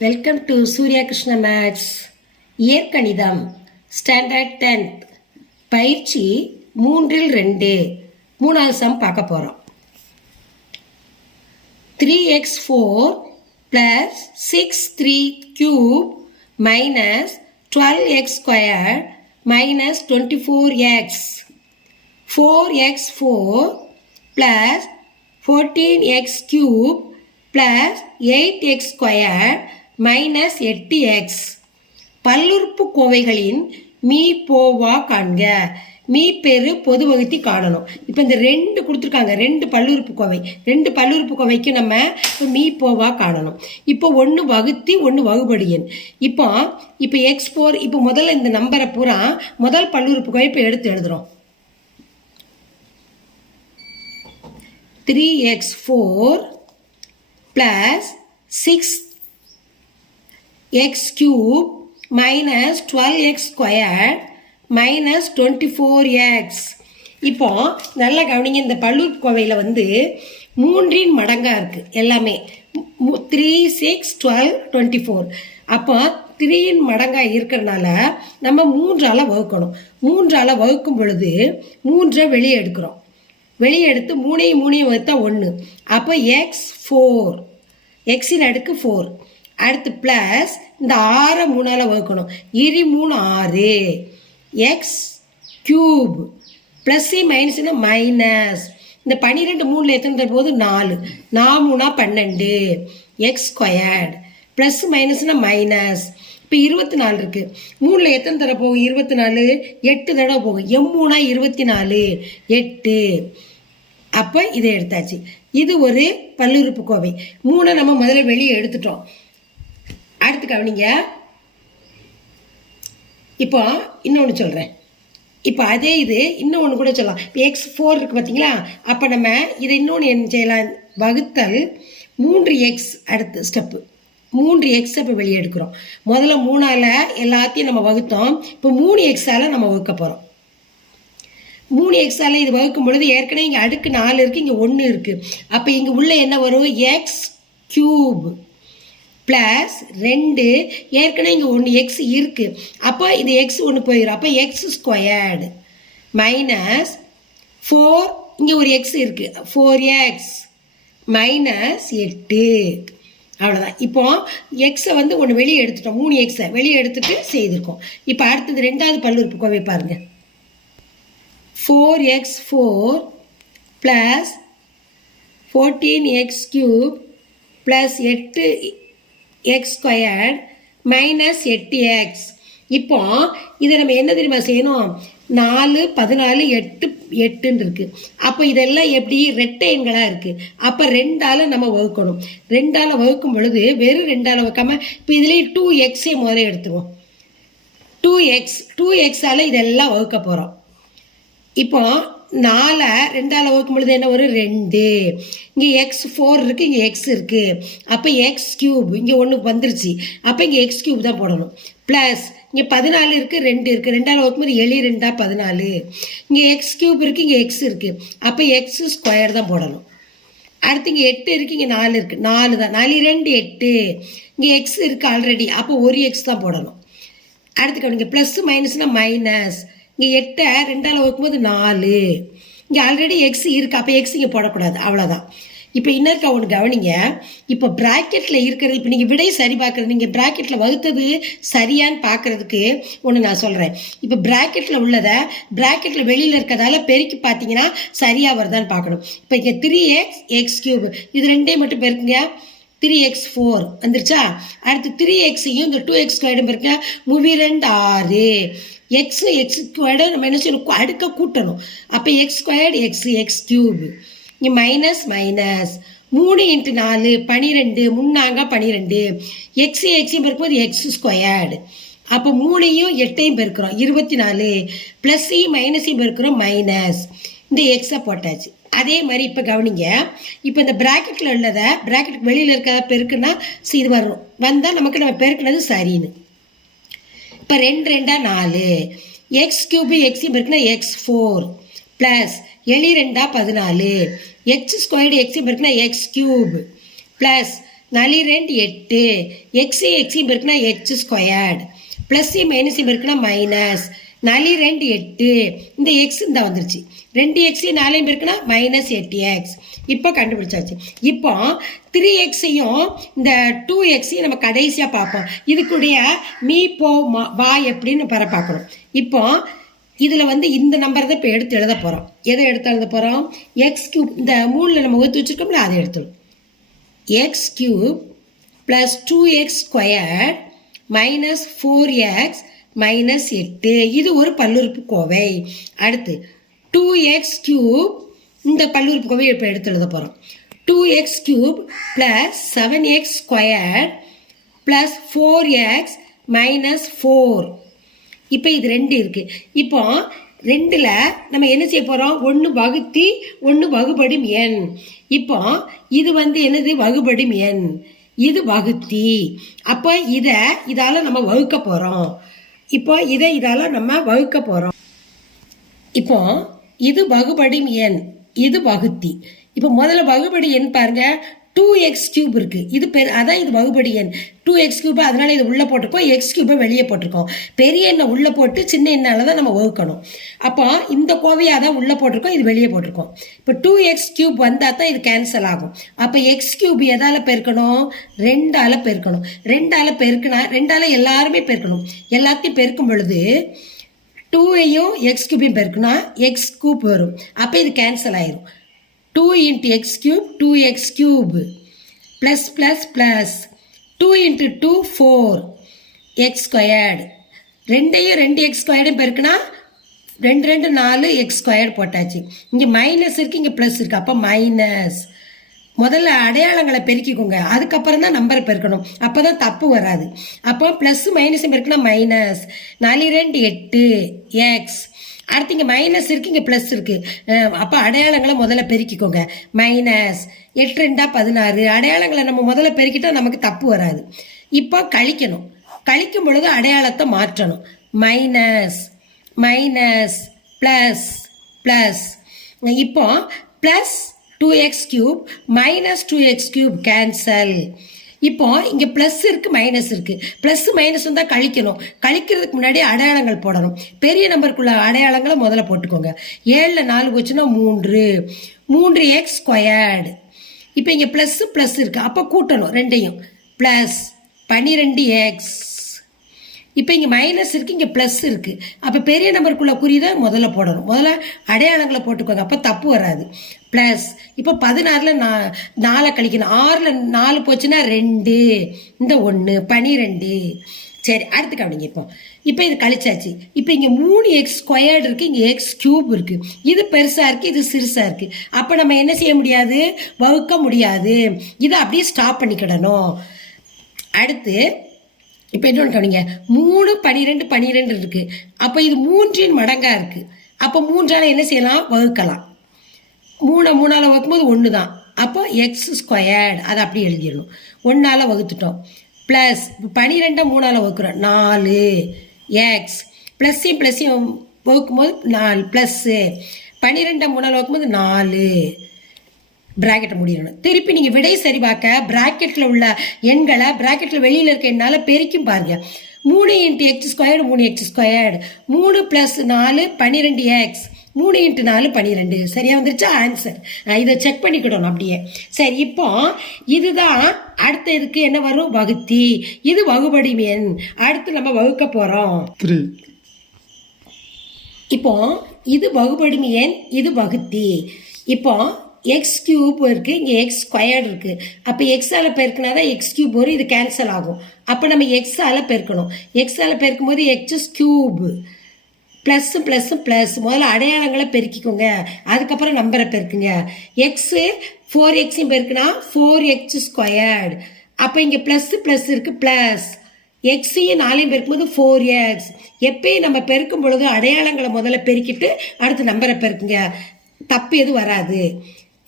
Welcome to Surya Krishna maths இயற்கணிதம் standard tenth பயிற்சி மூன்றில் ரெண்டு. மூணாவது சம் பார்க்க போகிறோம் three x four plus six three cube minus twelve x square minus twenty four x four x four plus fourteen x cube plus eight x square minus எட்டு x பல்லுறுப்பு கோவைகளின் me போவா காண்க. மீ பெரு பொது வகுத்தி காணணும். இப்போ இந்த ரெண்டு கொடுத்துருக்காங்க. ரெண்டு பல்லுறுப்பு கோவை. ரெண்டு பல்லுறுப்பு கோவைக்கு நம்ம மீ போவா காணணும். இப்போ ஒன்று வகுத்தி ஒன்று வகுபடி எண். இப்போ இப்போ எக்ஸ் ஃபோர் இப்போ முதல்ல இந்த நம்பரை பூரா முதல் பல்லுறுப்பு கோவை இப்போ எடுத்து எழுதுறோம். Three x four plus six x cube minus twelve x square minus twenty four x இப்போ நல்லா கவனிங்க இந்த பல்லூர் கோவையில் வந்து மூன்றின் மடங்காக இருக்குது எல்லாமே. Three six twelve twenty four அப்போ த்ரீயின் மடங்காக இருக்கிறனால நம்ம மூன்றால் வகுக்கணும். மூன்றால் வகுக்கும் பொழுது மூன்றை வெளியே எடுக்கிறோம். வெளியே எடுத்து மூணையும் மூணையும் வகுத்தா ஒன்று அப்போ எக்ஸ் ஃபோர் எக்ஸின் அடுக்கு ஃபோர் அடுத்து ப்ளஸ் இந்த ஆறை மூணால் வகுக்கணும். இரு மூணு ஆறு. எக்ஸ் க்யூப் ப்ளஸ்ஸு மைனஸ்னா மைனஸ் இந்த பன்னிரெண்டு மூணில் எத்தனை போது நாலு. நாலு மூணா பன்னெண்டு. எக்ஸ் ஸ்கொயர்டு ப்ளஸ் மைனஸ்னா மைனஸ் இப்போ இருபத்தி நாலு இருக்குது மூணில் எத்தனை தடவை போகும்? இருபத்தி நாலு எட்டு தடவை போகும். எம் மூணா இருபத்தி நாலு எட்டு. அப்போ இதை எடுத்தாச்சு. இது ஒரு பல்லுறுப்பு கோவை மூணை நம்ம முதல்ல வெளியே எடுத்துட்டோம். அடுத்து கவனிங்க. இப்போ இன்னொன்று சொல்கிறேன் இப்போ அதே இது இன்னொன்று கூட சொல்லலாம். இப்போ எக்ஸ் ஃபோர் இருக்குது பார்த்தீங்களா? அப்போ நம்ம இதை இன்னொன்று என்ன செய்யலாம்? வகுத்தல் மூன்று எக்ஸ் அடுத்த ஸ்டெப்பு மூன்று எக்ஸ் இப்போ வெளியே எடுக்கிறோம். முதல்ல மூணால் எல்லாத்தையும் நம்ம வகுத்தோம். இப்போ மூணு எக்ஸால் நம்ம வகுக்க போகிறோம் மூணு எக்ஸால் இது வகுக்கும் பொழுது ஏற்கனவே இங்கே அடுக்கு நாலு இருக்குது இங்கே ஒன்று இருக்குது அப்போ இங்கே உள்ள என்ன வரும்? எக்ஸ் க்யூப் ப்ளஸ் ரெண்டு ஏற்கனவே இங்கே ஒன்று எக்ஸ் இருக்குது அப்போ இது எக்ஸ் ஒன்று போயிடும் அப்போ எக்ஸ் ஸ்கொயர்டு மைனஸ் ஃபோர் இங்கே ஒரு எக்ஸ் இருக்குது ஃபோர் எக்ஸ் மைனஸ் எட்டு. அவ்வளோதான் இப்போ எக்ஸை வந்து ஒன்று வெளியே எடுத்துட்டோம். மூணு எக்ஸை வெளியே எடுத்துட்டு செய்திருக்கோம். இப்போ அடுத்தது ரெண்டாவது பல்லுறுப்பு கோவை பாருங்கள் four x four plus fourteen x cube plus எட்டு எக்ஸ் ஸ்கொயர்ட் மைனஸ் எட்டு எக்ஸ் இப்போ இதை நம்ம என்ன தெரியுமா செய்யணும்? நாலு பதினாலு எட்டு எட்டுன்னு இருக்குது அப்போ இதெல்லாம் எப்படி? ரெட்டை எண்களாக இருக்குது அப்போ ரெண்டால் நம்ம வகுக்கணும். ரெண்டால் வகுக்கும் பொழுது வெறும் ரெண்டால் வகுக்காமல் இப்போ இதுலேயும் டூ எக்ஸே முதல்ல எடுத்துருவோம். டூ எக்ஸ் டூ எக்ஸால் இதெல்லாம் வகுக்க போகிறோம் இப்போ நாலை ரெண்டால் வகுக்கும் பொழுது என்ன ஒரு ரெண்டு. இங்கே எக்ஸ் ஃபோர் இருக்குது இங்கே எக்ஸ் இருக்குது அப்போ எக்ஸ் கியூப் இங்கே ஒன்று வந்துருச்சு. அப்போ இங்கே எக்ஸ் கியூப் தான் போடணும். ப்ளஸ் இங்கே பதினாலு இருக்குது ரெண்டு இருக்குது ரெண்டால் வகுக்கும்போது எளி ரெண்டாக பதினாலு. இங்கே எக்ஸ் கியூப் இருக்குது இங்கே எக்ஸ் இருக்குது அப்போ எக்ஸ் ஸ்கொயர் தான் போடணும். அடுத்து இங்கே எட்டு இருக்குது இங்கே நாலு இருக்குது நாலு தான். நாலு ரெண்டு எட்டு. இங்கே எக்ஸ் இருக்குது ஆல்ரெடி அப்போ ஒரு எக்ஸ் தான் போடணும். அடுத்து கவனிங்க ப்ளஸ் மைனஸ்னால் மைனஸ் இங்கே எட்டை ரெண்டால் வைக்கும்போது நாலு. இங்கே ஆல்ரெடி எக்ஸ் இருக்குது அப்போ எக்ஸ் இங்கே போடக்கூடாது. அவ்வளோதான் இப்போ இன்னொருக்கா ஒன்று கவனிங்க. இப்போ ப்ராக்கெட்டில் இருக்கிறது இப்போ நீங்கள் விடை சரி பார்க்குறது நீங்கள் ப்ராக்கெட்டில் வகுத்தது சரியான்னு பார்க்குறதுக்கு ஒன்று நான் சொல்கிறேன் இப்போ ப்ராக்கெட்டில் உள்ளதை ப்ராக்கெட்டில் வெளியில் இருக்கிறதால பெருக்கி பார்த்தீங்கன்னா சரியாக வருதான்னு பார்க்கணும். இப்போ இங்கே த்ரீ எக்ஸ் எக்ஸ் கியூப் இது ரெண்டையும் மட்டும் பெருக்குங்க. த்ரீ எக்ஸ் ஃபோர் வந்துருச்சா? அடுத்து த்ரீ எக்ஸையும் இந்த டூ எக்ஸ் ஸ்கொயர்டும் பாருங்க மூவி ரெண்டு ஆறு. எக்ஸ் எக்ஸ் ஸ்கொயர்டை நம்ம என்ன செய்யணும்? அடுக்க கூட்டணும். அப்போ x squared x x cube இங்கே மைனஸ் மைனஸ் மூணு இன்ட்டு நாலு பனிரெண்டு. முன்னாங்க பனிரெண்டு. எக்ஸ் எக்ஸையும் பெருக்கும்போது எக்ஸ் ஸ்கொயர்டு அப்போ மூணையும் எட்டையும் பெருக்கிறோம். இருபத்தி நாலு ப்ளஸ்ஸையும் மைனஸையும் பெருக்கிறோம். மைனஸ் இந்த எக்ஸை போட்டாச்சு. அதே மாதிரி இப்போ கவனிங்க. இப்போ இந்த ப்ராக்கெட்டில் உள்ளதை ப்ராக்கெட் வெளியில் இருக்கிறத பெருக்குன்னா இது வரும். வந்தால் நமக்கு நம்ம பெருக்கினது சரின்னு. இப்போ ரெண்டு ரெண்டா நாலு. எக்ஸ் கியூபு எக்ஸையும் இருக்குன்னா எக்ஸ் ஃபோர் ப்ளஸ் எளி ரெண்டா பதினாலு. எக்ஸ் ஸ்கொயர்டு எக்ஸையும் இருக்குன்னா எக்ஸ் கியூப் ப்ளஸ் நலி ரெண்டு எட்டு. எக்ஸு எக்ஸையும் இருக்குன்னா எக்ஸ் ஸ்கொயர்டு ப்ளஸ்ஸையும் மைனஸையும் இருக்குன்னா மைனஸ் நாலு ரெண்டு எட்டு. இந்த எக்ஸ் இந்த வந்துருச்சு. ரெண்டு எக்ஸையும் நாலையும் இருக்குன்னா மைனஸ் எட்டு எக்ஸ் இப்போ கண்டுபிடிச்சாச்சு. இப்போ த்ரீ எக்ஸையும் இந்த டூ எக்ஸையும் நம்ம கடைசியாக பார்ப்போம். இதுக்குடைய மீ போ மா வா எப்படின்னு பர பார்க்கணும். இப்போ இதில் வந்து இந்த நம்பர் தான் இப்போ எடுத்து எழுத போகிறோம் எதை எடுத்து எழுத போகிறோம் எக்ஸ் கியூப் இந்த மூணில் நம்ம ஒத்து வச்சுருக்கோம்ல அதை எடுத்துடும் x cube plus two x square minus four x minus எட்டு. இது ஒரு பல்லுறுப்பு கோவை. அடுத்து டூ எக்ஸ் கியூப் இந்த பல்லுறுப்பு கோவை இப்போ எடுத்து எழுத போகிறோம் two x cube plus seven x square plus four x minus four இப்போ இது ரெண்டு இருக்குது இப்போ ரெண்டில் நம்ம என்ன செய்ய போகிறோம் ஒன்று வகுத்தி ஒன்று வகுபடும் எண். இப்போ இது வந்து என்னது? வகுபடும் எண். இது வகுத்தி. அப்போ இதை இதால் நம்ம வகுக்க போகிறோம் இப்போ இதை இதால் நம்ம வகுக்க போகிறோம் இப்போ இது வகுபடும் எண் இது வகுத்தி இப்போ முதல்ல வகுபடி எண் பாருங்க. டூ எக்ஸ் கியூப் இருக்குது இது பெரு அதான் இது வகுபடி எண். டூ எக்ஸ் கியூப் அதனால் இது உள்ளே போட்டிருக்கோம். எக்ஸ் கியூப்பை வெளியே போட்டிருக்கோம். பெரிய எண்ணை உள்ளே போட்டு சின்ன எண்ணால் தான் நம்ம வகுக்கணும். அப்போ இந்த கோவையை தான் உள்ளே போட்டிருக்கோம். இது வெளியே போட்டிருக்கோம். இப்போ டூ எக்ஸ் கியூப் வந்தால் தான் இது கேன்சல் ஆகும். அப்போ எக்ஸ் கியூப் எதால் பெருக்கணும்? ரெண்டால் பெருக்கணும். ரெண்டால் பெருக்கினா ரெண்டால் எல்லாருமே பெருக்கணும். எல்லாத்தையும் பெருக்கும் பொழுது டூவையும் எக்ஸ் கியூபையும் பெருக்குனா எக்ஸ் கியூப் வரும். அப்போ இது கேன்சல் ஆயிரும். Two into x cube two x cube plus plus plus two into two four x squared ரெண்டையும் ரெண்டு எக்ஸ் ஸ்கொயர்டும் பெருக்குனா ரெண்டு ரெண்டு நாலு எக்ஸ் ஸ்கொயர்டு போட்டாச்சு. இங்கே மைனஸ் இருக்குது இங்கே ப்ளஸ் இருக்குது அப்போ மைனஸ் முதல்ல அடையாளங்களை பெருக்கிக்கோங்க. அதுக்கப்புறம் தான் நம்பரை பெருக்கணும். அப்போ தான் தப்பு வராது. அப்போ ப்ளஸ் மைனஸ் பெருக்கினா மைனஸ் நாலு ரெண்டு எட்டு. எக்ஸ் அடுத்து இங்கே மைனஸ் இருக்குது இங்கே ப்ளஸ் இருக்குது அப்போ அடையாளங்களை முதல்ல பெருக்கிக்கோங்க. மைனஸ் எட்டு ரெண்டா பதினாறு. அடையாளங்களை நம்ம முதல்ல பெருக்கிட்டால் நமக்கு தப்பு வராது. இப்போ கழிக்கணும். கழிக்கும் பொழுது அடையாளத்தை மாற்றணும். மைனஸ் மைனஸ் ப்ளஸ் ப்ளஸ் இப்போ plus two x cube minus two x cube cancel இப்போ இங்கே ப்ளஸ் இருக்குது மைனஸ் இருக்குது ப்ளஸ் மைனஸ் தான் கழிக்கணும். கழிக்கிறதுக்கு முன்னாடி அடையாளங்கள் போடணும். பெரிய நம்பருக்குள்ள அடையாளங்களை முதல்ல போட்டுக்கோங்க. ஏழில் நாலு போச்சுன்னா மூன்று. மூன்று எக்ஸ் ஸ்கொயர்டு இப்போ இங்கே ப்ளஸ்ஸு ப்ளஸ் இருக்குது அப்போ கூட்டணும் ரெண்டையும். ப்ளஸ் பன்னிரெண்டு எக்ஸ் இப்போ இங்கே மைனஸ் இருக்குது இங்கே ப்ளஸ் இருக்குது அப்போ பெரிய நம்பருக்குள்ள குறி தான் முதல்ல போடணும். முதல்ல அடையாளங்களை போட்டுக்கோங்க. அப்போ தப்பு வராது. ப்ளஸ் இப்போ பதினாறில் நா நாலை கழிக்கணும். ஆறில் நாலு போச்சுன்னா ரெண்டு. இந்த ஒன்று பனிரெண்டு. சரி அடுத்து கவனிங்க இப்போ. இப்போ இது கழிச்சாச்சு. இப்போ இங்கே மூணு எக்ஸ் ஸ்கொயர்டு இருக்குது இங்கே எக்ஸ் கியூப் இருக்குது இது பெருசாக இருக்குது இது சிறுசாக இருக்குது அப்போ நம்ம என்ன செய்ய முடியாது? வகுக்க முடியாது. இதை அப்படியே ஸ்டாப் பண்ணிக்கிடணும். அடுத்து இப்போ இன்னொன்று கவனிங்க? மூணு பனிரெண்டு பனிரெண்டு இருக்குது அப்போ இது மூன்றின் மடங்காக இருக்குது அப்போ மூன்றால் என்ன செய்யலாம்? வகுக்கலாம். மூணை மூணால் வகுக்கும்போது ஒன்று தான் அப்போ எக்ஸ் ஸ்கொயர்டு அதை அப்படியே எழுதிடணும். ஒன்றால் வகுத்துட்டோம். ப்ளஸ் பனிரெண்டை மூணால் வகுக்கிறோம். நாலு எக்ஸ் ப்ளஸ்ஸையும் ப்ளஸ்ஸையும் வகுக்கும்போது நாலு. ப்ளஸ்ஸு பனிரெண்டை மூணால் வகுக்கும்போது நாலு. பிராக்கெட்டை முடியணும் திருப்பி நீங்கள் விடை சரி பார்க்க பிராக்கெட்டில் உள்ள எண்களை பிராக்கெட்டில் வெளியில் இருக்க எண்ணால் பெருக்கும் பாருங்க. மூணு இன்ட்டு எக்ஸ் ஸ்கொயர்டு மூணு எக்ஸ் ஸ்கொயர்டு மூணு ப்ளஸ் நாலு பன்னிரெண்டு எக்ஸ் மூணு இன்ட்டு நாலு பன்னிரெண்டு. சரியா வந்துருச்சா? ஆன்சர் இதை செக் பண்ணிக்கிடணும் அப்படியே. சரி இப்போ இதுதான் அடுத்த இதுக்கு என்ன வரும்? வகுத்தி. இது வகுபடி எண். அடுத்து நம்ம வகுக்க போகிறோம் இப்போ இது வகுபடும் எண் இது வகுத்தி. இப்போ எக்ஸ் கியூப் இருக்குது இங்கே எக்ஸ் ஸ்கொயர்டு இருக்குது அப்போ எக்ஸால் பெருக்கினா தான் எக்ஸ் கியூப் வரும் இது கேன்சல் ஆகும். அப்போ நம்ம எக்ஸால் பெருக்கணும். எக்ஸால் பெருக்கும் போது x cube plus plus plus முதல்ல அடையாளங்களை பெருக்கிக்கோங்க. அதுக்கப்புறம் நம்பரை பெருக்குங்க. எக்ஸு ஃபோர் எக்ஸையும் பெருக்குனா ஃபோர் எக்ஸ் ஸ்கொயர்டு அப்போ இங்கே ப்ளஸ்ஸு ப்ளஸ் இருக்குது ப்ளஸ் எக்ஸையும் நாலையும் பெருக்கும்போது ஃபோர் எக்ஸ் எப்பயும் நம்ம பெருக்கும் பொழுது அடையாளங்களை முதல்ல பெருக்கிட்டு அடுத்து நம்பரை பெருக்குங்க. தப்பு எதுவும் வராது.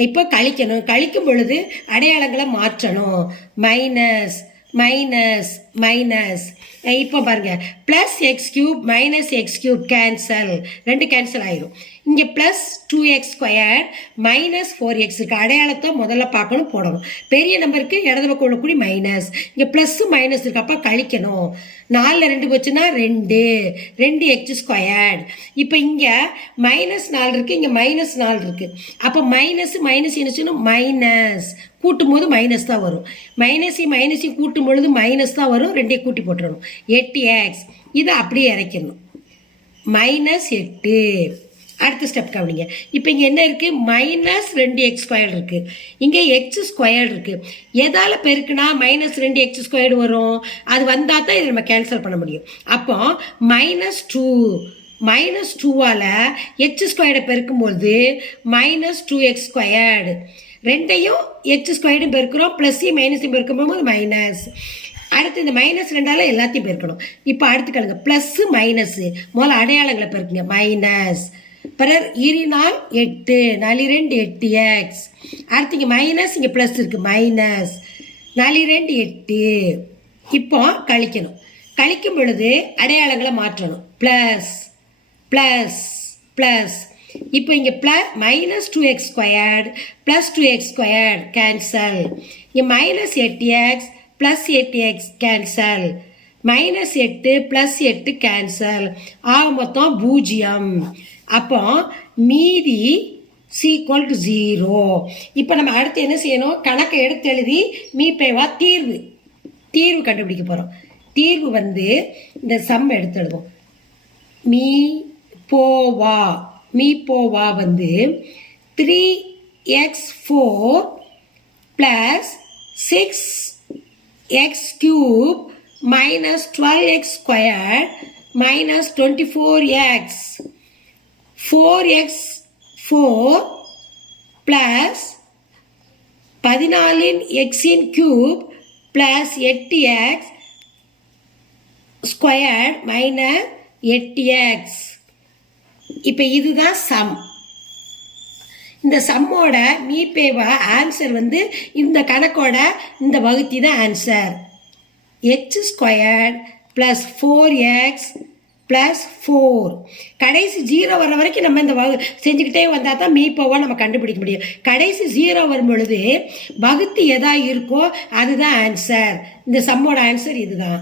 இப்போ கழிக்கணும். கழிக்கும் பொழுது அடையாளங்களை மாற்றணும். மைனஸ் மைனஸ் மைனஸ் இப்போ பாருங்கள் plus X cube minus X cube cancel ரெண்டு கேன்சல் ஆயிரும். இங்கே plus two X square minus four X அடையாளத்தை முதல்ல பார்க்கணும் போடணும். பெரிய நம்பருக்கு இடது பக்கம் உள்ளக்கூடிய மைனஸ் இங்கே ப்ளஸ்ஸு மைனஸ் இருக்கு. அப்போ கழிக்கணும். நாலில் ரெண்டு போச்சுன்னா ரெண்டு. ரெண்டு எக்ஸ் ஸ்கொயர்டு இப்போ இங்கே மைனஸ் நாலு இருக்குது இங்கே மைனஸ் நாலு இருக்குது அப்போ மைனஸ் மைனஸ் என்ன மைனஸ் கூட்டும் போது மைனஸ் தான் வரும். மைனஸையும் மைனஸையும் கூட்டும் பொழுது மைனஸ் தான் வரும். ரெண்டையும் கூட்டி போட்டுறணும். எட்டு எக்ஸ் இதை அப்படியே இறக்கிடணும். மைனஸ் எட்டு. அடுத்த ஸ்டெப் கவனிங்க. இப்போ இங்கே என்ன இருக்குது மைனஸ் ரெண்டு எக்ஸ் ஸ்கொயர் இருக்குது இங்கே எக்ஸ் ஸ்கொயர் இருக்குது எதால் பெருக்குனா மைனஸ் ரெண்டு எக்ஸ் ஸ்கொயர் வரும். அது வந்தால் தான் இதை நம்ம கேன்சல் பண்ண முடியும். அப்போ மைனஸ் டூ மைனஸ் டூவால் எச் ஸ்கொயர்டை பெருக்கும்போது மைனஸ் டூ எக்ஸ் ஸ்கொயர்டு ரெண்டையும் எச் ஸ்கொயர்டும் பெருக்கிறோம் ப்ளஸ்ஸையும் மைனஸையும் பெருக்கும்போது மைனஸ் அடுத்து இந்த மைனஸ் ரெண்டால எல்லாத்தையும் பெருக்கணும். இப்போ அடுத்து கலங்க ப்ளஸ்ஸு மைனஸு முதல்ல அடையாளங்களை பெருக்குங்க. மைனஸ் பிறர் இரினால் எட்டு. நாலு ரெண்டு எட்டு எக்ஸ் அடுத்து இங்கே மைனஸ் இங்கே ப்ளஸ் இருக்குது மைனஸ் நாலு ரெண்டு எட்டு. இப்போ கழிக்கணும். கழிக்கும் பொழுது அடையாளங்களை மாற்றணும். ப்ளஸ் ப்ளஸ் ப்ளஸ் இப்போ இங்கே plus minus two x squared plus two x squared cancel இங்கே மைனஸ் எட்டு எக்ஸ் ப்ளஸ் எட்டு எக்ஸ் கேன்சல் மைனஸ் எட்டு ப்ளஸ் எட்டு கேன்சல் ஆக மொத்தம் பூஜ்ஜியம். அப்போ மீதி சீக்வல் டு ஜீரோ இப்போ நம்ம அடுத்து என்ன செய்யணும்? கணக்கை எடுத்து எழுதி மீப்பேவா தீர்வு. தீர்வு கண்டுபிடிக்க போகிறோம் தீர்வு வந்து இந்த சம் எடுத்து எழுதுவோம். மீ போவா மீ போவா வந்து three x four plus six x cube minus twelve x square minus twenty four x four x four plus பதினாலின் எக்ஸின் கியூப் ப்ளஸ் எட்டு எக்ஸ் ஸ்கொயர் மைனஸ் எட்டு எக்ஸ் இப்போ இதுதான் சம் இந்த சம்மோட மீபேவா ஆன்சர் வந்து இந்த கணக்கோட இந்த வகுத்தி தான் answer x squared plus four x plus four கடைசி ஜீரோ வர வரைக்கும் நம்ம இந்த வகு செஞ்சுக்கிட்டே வந்தால் தான் மீப்போவா நம்ம கண்டுபிடிக்க முடியும். கடைசி ஜீரோ வரும் பொழுது வகுத்து எதா இருக்கோ அதுதான் ஆன்சர் இந்த சம்மோட ஆன்சர் இதுதான்.